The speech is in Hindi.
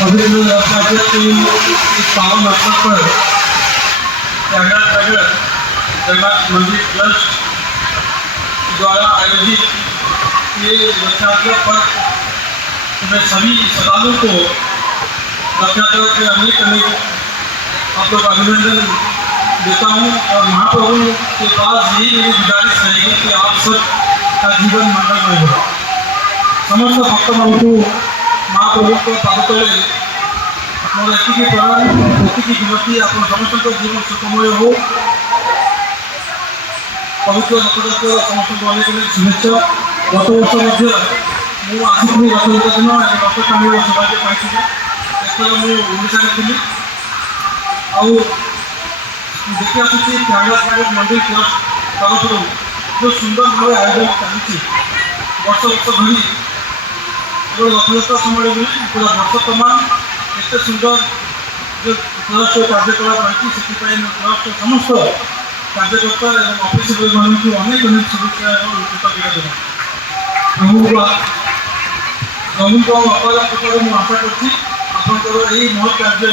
पवित्र रथयात्रा के इस पावन अवसर पर प्रयागराज नगर जगन्नाथ मंदिर ट्रस्ट द्वारा आयोजित ये रथयात्रा पर मैं सभी श्रद्धालुओं को रथयात्रा के अनेक आप लोग अभिनंदन देता हूँ। और महाप्रभु के पास यही मेरी गुजारिश रहेगी कि आप सब का जीवन मंगलमय हो। समस्त भक्तों महाप्रभु को पादतले मोर एति प्रणाम एति विनती आप समस्त जीवन सुखमय हो। पवित्र रथयात्रा समस्त अनेक शुभेच्छा। गत वर्ष मुझे आसी रथयात्रा दिन रथ टाणी सौभाग्य पाई एथर मुझे थी देखी आसूसी प्रयागराज नगर मंदिर ट्रस्ट तरफ जो सुंदर भाव आयोजन चली वर्ष धरी केवल रथयात्रा समय नुहे पूरा वर्ष तमाम एत सुंदर जो ट्रस्ट कार्यकलाप रही से ट्रस्ट समस्त कार्यकर्ता और ऑफिस मानक अनेक शुभेच्छा और कृतज्ञता देना प्रभु प्रभु अपार कृपा आशा करती महत् कार्य